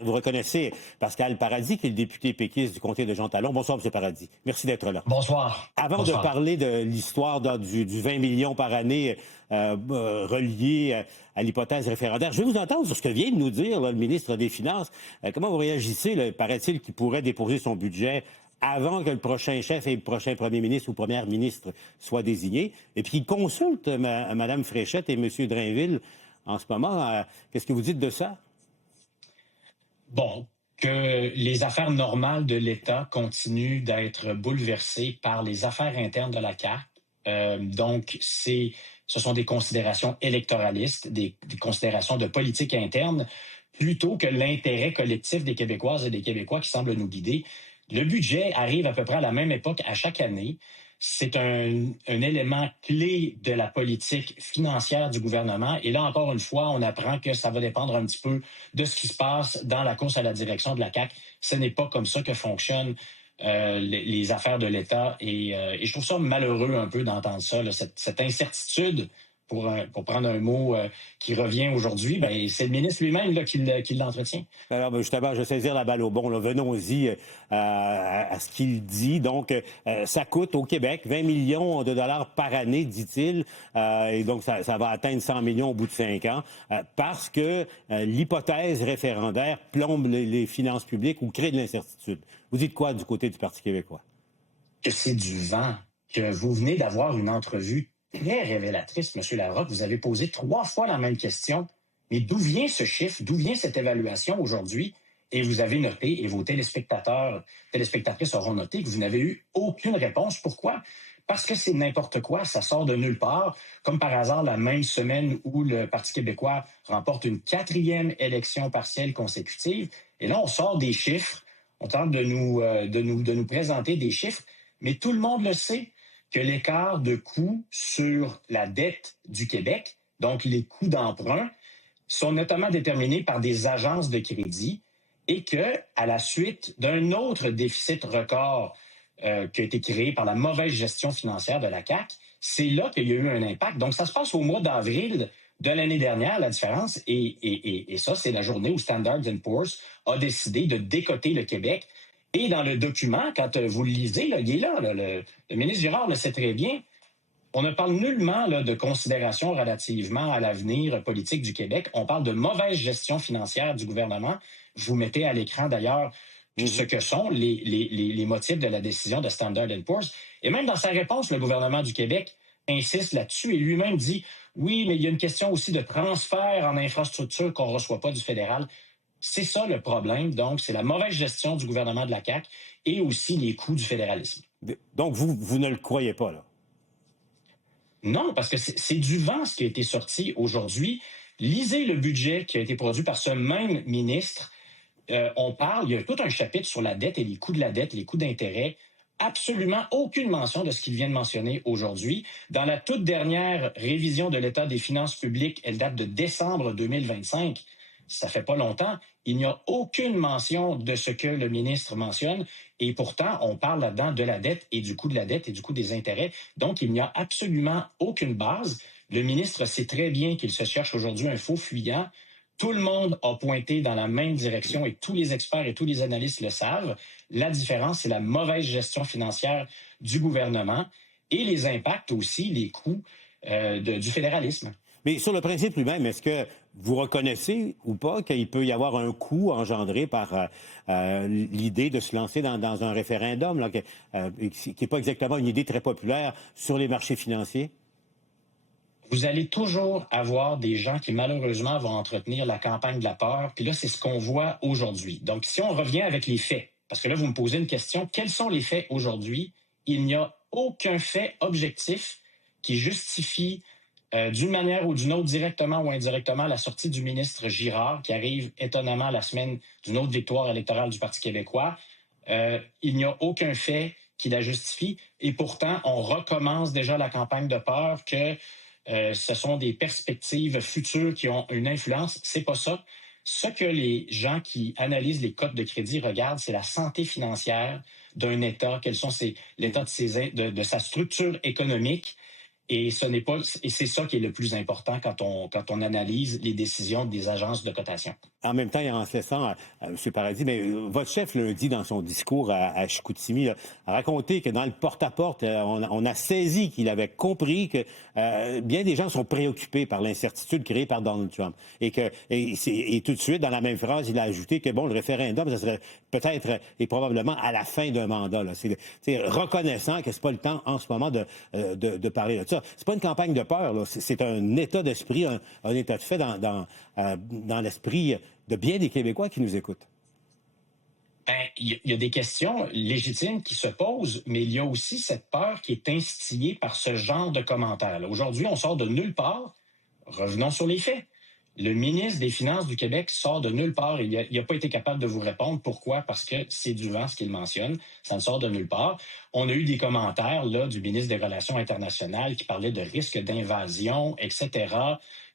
Vous reconnaissez Pascal Paradis, qui est le député péquiste du comté de Jean-Talon. Bonsoir, M. Paradis. Merci d'être là. Bonsoir. Avant de Bonsoir. parler de l'histoire du 20 millions par année relié à l'hypothèse référendaire, je vais vous entendre sur ce que vient de nous dire le ministre des Finances. Comment vous réagissez, paraît-il, qu'il pourrait déposer son budget avant que le prochain chef et le prochain premier ministre ou première ministre soient désignés, et puis il consulte Mme Fréchette et M. Drainville en ce moment. Qu'est-ce que vous dites de ça? Bon, que les affaires normales de l'État continuent d'être bouleversées par les affaires internes de la CAQ. Donc, ce sont des considérations électoralistes, des considérations de politique interne, plutôt que l'intérêt collectif des Québécoises et des Québécois qui semble nous guider. Le budget arrive à peu près à la même époque à chaque année. C'est un élément clé de la politique financière du gouvernement. Et là, encore une fois, on apprend que ça va dépendre un petit peu de ce qui se passe dans la course à la direction de la CAQ. Ce n'est pas comme ça que fonctionnent les affaires de l'État. Et je trouve ça malheureux un peu d'entendre ça, là, cette incertitude. Pour prendre un mot qui revient aujourd'hui, ben, c'est le ministre lui-même là, qui l'entretient. Alors, justement, je vais saisir la balle au bon. Là. Venons-y à ce qu'il dit. Donc, ça coûte au Québec 20 millions de dollars par année, dit-il. Et donc, ça va atteindre 100 millions au bout de 5 ans parce que l'hypothèse référendaire plombe les finances publiques ou crée de l'incertitude. Vous dites quoi du côté du Parti québécois? Que c'est du vent, que vous venez d'avoir une entrevue très révélatrice, M. Larocque. Vous avez posé 3 fois la même question. Mais d'où vient ce chiffre? D'où vient cette évaluation aujourd'hui? Et vous avez noté, et vos téléspectatrices auront noté que vous n'avez eu aucune réponse. Pourquoi? Parce que c'est n'importe quoi, ça sort de nulle part. Comme par hasard, la même semaine où le Parti québécois remporte une 4e élection partielle consécutive. Et là, on sort des chiffres. On tente de nous présenter des chiffres. Mais tout le monde le sait que l'écart de coûts sur la dette du Québec, donc les coûts d'emprunt, sont notamment déterminés par des agences de crédit et que, à la suite d'un autre déficit record qui a été créé par la mauvaise gestion financière de la CAQ, c'est là qu'il y a eu un impact. Donc, ça se passe au mois d'avril de l'année dernière, la différence, et ça, c'est la journée où Standard & Poor's a décidé de décoter le Québec. Et dans le document, quand vous le lisez, là, il est là, le ministre Girard le sait très bien, on ne parle nullement là, de considération relativement à l'avenir politique du Québec. On parle de mauvaise gestion financière du gouvernement. Je vous mettais à l'écran d'ailleurs ce que sont les motifs de la décision de Standard & Poor's. Et même dans sa réponse, le gouvernement du Québec insiste là-dessus et lui-même dit « Oui, mais il y a une question aussi de transfert en infrastructure qu'on ne reçoit pas du fédéral. » C'est ça le problème. Donc, c'est la mauvaise gestion du gouvernement de la CAQ et aussi les coûts du fédéralisme. Donc, vous ne le croyez pas, là? Non, parce que c'est du vent ce qui a été sorti aujourd'hui. Lisez le budget qui a été produit par ce même ministre. Il y a tout un chapitre sur la dette et les coûts de la dette, les coûts d'intérêt. Absolument aucune mention de ce qu'il vient de mentionner aujourd'hui. Dans la toute dernière révision de l'état des finances publiques, elle date de décembre 2025. Ça fait pas longtemps. Il n'y a aucune mention de ce que le ministre mentionne. Et pourtant, on parle là-dedans de la dette et du coût de la dette et du coût des intérêts. Donc, il n'y a absolument aucune base. Le ministre sait très bien qu'il se cherche aujourd'hui un faux fuyant. Tout le monde a pointé dans la même direction et tous les experts et tous les analystes le savent. La différence, c'est la mauvaise gestion financière du gouvernement et les impacts aussi, les coûts du fédéralisme. Mais sur le principe lui-même, est-ce que vous reconnaissez ou pas qu'il peut y avoir un coût engendré par l'idée de se lancer dans un référendum là, qui n'est pas exactement une idée très populaire sur les marchés financiers? Vous allez toujours avoir des gens qui, malheureusement, vont entretenir la campagne de la peur. Puis là, c'est ce qu'on voit aujourd'hui. Donc, si on revient avec les faits, parce que là, vous me posez une question, quels sont les faits aujourd'hui? Il n'y a aucun fait objectif qui justifie d'une manière ou d'une autre, directement ou indirectement, la sortie du ministre Girard, qui arrive étonnamment la semaine d'une autre victoire électorale du Parti québécois. Il n'y a aucun fait qui la justifie. Et pourtant, on recommence déjà la campagne de peur que ce sont des perspectives futures qui ont une influence. C'est pas ça. Ce que les gens qui analysent les cotes de crédit regardent, c'est la santé financière d'un État, quels sont l'état de sa structure économique. Et c'est ça qui est le plus important quand on analyse les décisions des agences de cotation. en même temps, en se laissant, M. Paradis, mais votre chef le dit dans son discours à Chicoutimi, là, a raconté que dans le porte-à-porte, on a saisi qu'il avait compris que bien des gens sont préoccupés par l'incertitude créée par Donald Trump. Et tout de suite, dans la même phrase, il a ajouté que, bon, le référendum, ça serait peut-être et probablement à la fin d'un mandat. Là. C'est reconnaissant que c'est pas le temps en ce moment de parler de ça. C'est pas une campagne de peur, là. C'est un état d'esprit, un état de fait dans l'esprit de bien des Québécois qui nous écoutent. Ben, il y a des questions légitimes qui se posent, mais il y a aussi cette peur qui est instillée par ce genre de commentaires. Aujourd'hui, on sort de nulle part. Revenons sur les faits. Le ministre des Finances du Québec sort de nulle part et il n'a pas été capable de vous répondre. Pourquoi? Parce que c'est du vent ce qu'il mentionne. Ça ne sort de nulle part. On a eu des commentaires là, du ministre des Relations internationales qui parlait de risque d'invasion, etc.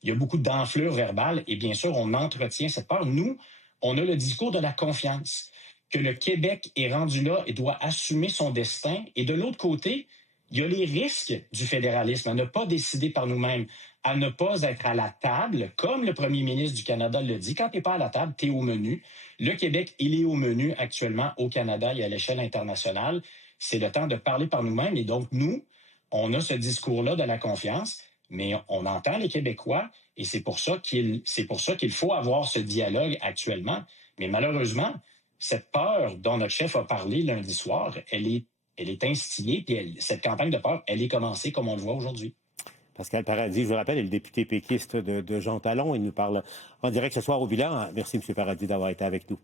Il y a beaucoup d'enflure verbale et bien sûr, on entretient cette peur. Nous, on a le discours de la confiance, que le Québec est rendu là et doit assumer son destin. Et de l'autre côté, il y a les risques du fédéralisme, à ne pas décider par nous-mêmes, à ne pas être à la table, comme le premier ministre du Canada le dit. Quand tu n'es pas à la table, tu es au menu. Le Québec, il est au menu actuellement au Canada et à l'échelle internationale. C'est le temps de parler par nous-mêmes. Et donc, nous, on a ce discours-là de la confiance, mais on entend les Québécois et c'est pour ça qu'il faut avoir ce dialogue actuellement. Mais malheureusement, cette peur dont notre chef a parlé lundi soir, elle est instillée, puis cette campagne de peur, elle est commencée comme on le voit aujourd'hui. Pascal Paradis, je vous rappelle, est le député péquiste de Jean Talon. Il nous parle en direct ce soir au bilan. Merci, M. Paradis, d'avoir été avec nous.